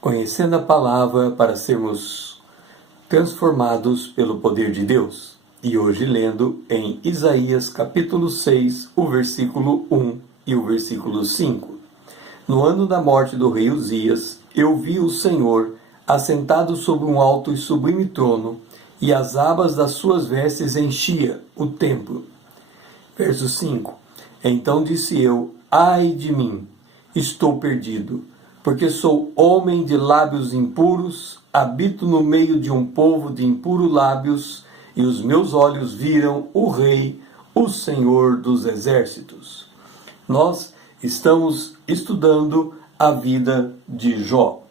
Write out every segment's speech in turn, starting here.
Conhecendo a palavra para sermos transformados pelo poder de Deus. E hoje lendo em Isaías capítulo 6, o versículo 1 e o versículo 5. No ano da morte do rei Uzias, eu vi o Senhor assentado sobre um alto e sublime trono, e as abas das suas vestes enchia o templo. Verso 5. Então disse eu, ai de mim, estou perdido, porque sou homem de lábios impuros, habito no meio de um povo de impuros lábios, e os meus olhos viram o Rei, o Senhor dos Exércitos. Nós estamos estudando a vida de Jó.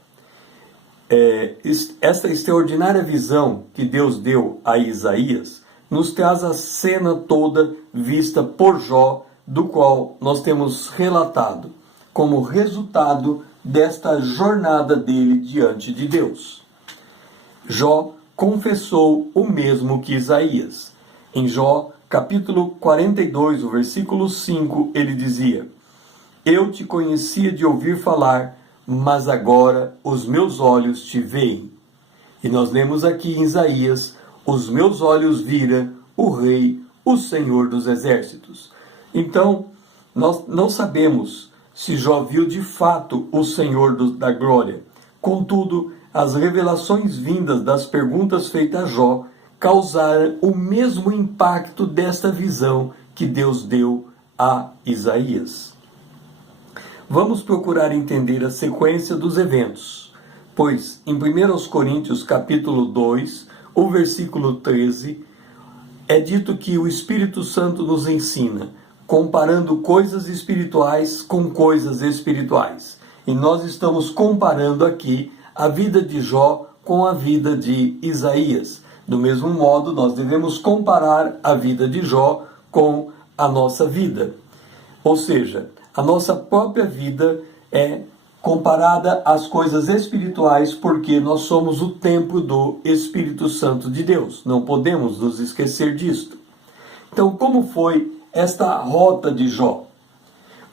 Esta extraordinária visão que Deus deu a Isaías nos traz a cena toda vista por Jó, do qual nós temos relatado como resultado desta jornada dele diante de Deus. Jó confessou o mesmo que Isaías. Em Jó, capítulo 42, o versículo 5, ele dizia: eu te conhecia de ouvir falar, mas agora os meus olhos te veem. E nós lemos aqui em Isaías: os meus olhos viram o Rei, o Senhor dos Exércitos. Então, nós não sabemos se Jó viu de fato o Senhor da glória. Contudo, as revelações vindas das perguntas feitas a Jó causaram o mesmo impacto desta visão que Deus deu a Isaías. Vamos procurar entender a sequência dos eventos, pois em 1 Coríntios capítulo 2, o versículo 13, é dito que o Espírito Santo nos ensina, comparando coisas espirituais com coisas espirituais. E nós estamos comparando aqui a vida de Jó com a vida de Isaías. Do mesmo modo, nós devemos comparar a vida de Jó com a nossa vida. Ou seja, a nossa própria vida é comparada às coisas espirituais, porque nós somos o templo do Espírito Santo de Deus. Não podemos nos esquecer disto. Então, como foi esta rota de Jó?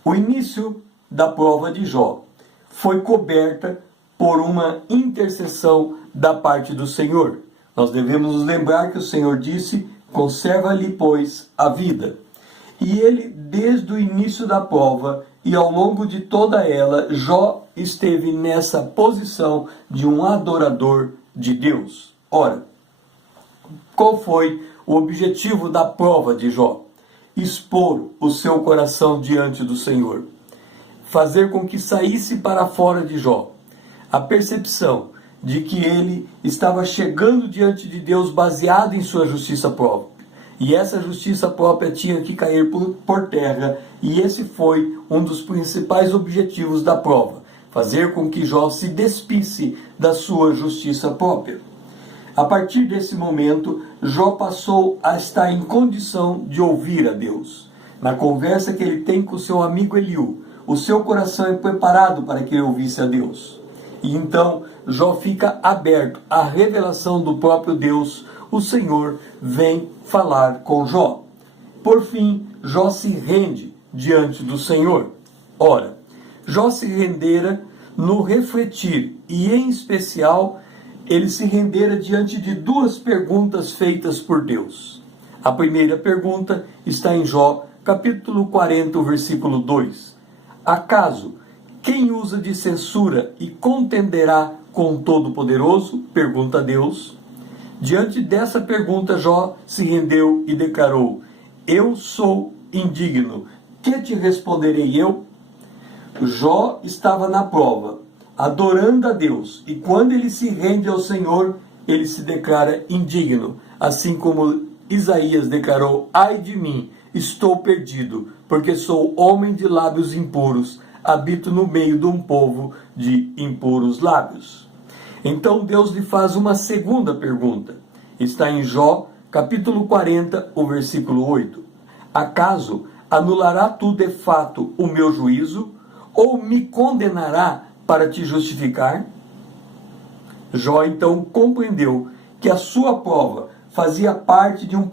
O início da prova de Jó foi coberta por uma intercessão da parte do Senhor. Nós devemos nos lembrar que o Senhor disse: conserva-lhe, pois, a vida. E ele, desde o início da prova e ao longo de toda ela, Jó esteve nessa posição de um adorador de Deus. Ora, qual foi o objetivo da prova de Jó? Expor o seu coração diante do Senhor. Fazer com que saísse para fora de Jó a percepção de que ele estava chegando diante de Deus baseado em sua justiça própria. E essa justiça própria tinha que cair por terra, e esse foi um dos principais objetivos da prova, fazer com que Jó se despisse da sua justiça própria. A partir desse momento, Jó passou a estar em condição de ouvir a Deus. Na conversa que ele tem com seu amigo Eliú, o seu coração é preparado para que ele ouvisse a Deus. E então, Jó fica aberto à revelação do próprio Deus. O Senhor vem falar com Jó. Por fim, Jó se rende diante do Senhor. Ora, Jó se rendera no refletir, e em especial, ele se rendera diante de duas perguntas feitas por Deus. A primeira pergunta está em Jó, capítulo 40, versículo 2. Acaso quem usa de censura e contenderá com o Todo-Poderoso? Pergunta Deus. Diante dessa pergunta, Jó se rendeu e declarou: eu sou indigno, que te responderei eu? Jó estava na prova, adorando a Deus, e quando ele se rende ao Senhor, ele se declara indigno, assim como Isaías declarou: ai de mim, estou perdido, porque sou homem de lábios impuros, habito no meio de um povo de impuros lábios. Então Deus lhe faz uma segunda pergunta. Está em Jó, capítulo 40, o versículo 8. Acaso anulará tu de fato o meu juízo, ou me condenará para te justificar? Jó então compreendeu que a sua prova fazia parte de um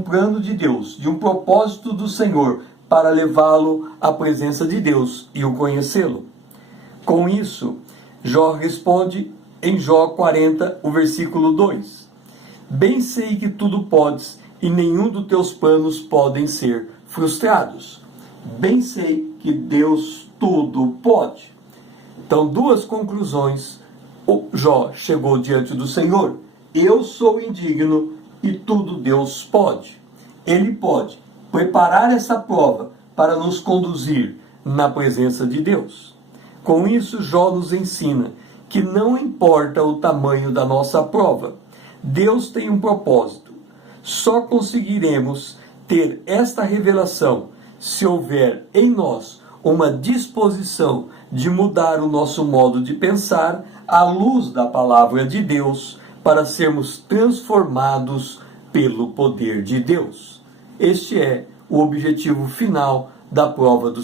plano de Deus, de um propósito do Senhor, para levá-lo à presença de Deus e o conhecê-lo. Com isso, Jó responde em Jó 40, o versículo 2. Bem sei que tudo podes e nenhum dos teus planos podem ser frustrados. Bem sei que Deus tudo pode. Então, duas conclusões. O Jó chegou diante do Senhor. Eu sou indigno e tudo Deus pode. Ele pode preparar essa prova para nos conduzir na presença de Deus. Com isso, Jó nos ensina que não importa o tamanho da nossa prova, Deus tem um propósito. Só conseguiremos ter esta revelação se houver em nós uma disposição de mudar o nosso modo de pensar à luz da palavra de Deus para sermos transformados pelo poder de Deus. Este é o objetivo final da prova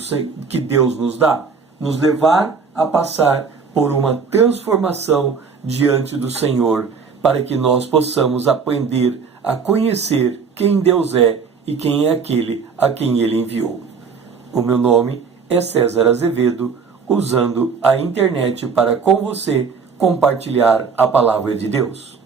que Deus nos dá, nos levar a passar por uma transformação diante do Senhor, para que nós possamos aprender a conhecer quem Deus é e quem é aquele a quem Ele enviou. O meu nome é César Azevedo, usando a internet para com você compartilhar a palavra de Deus.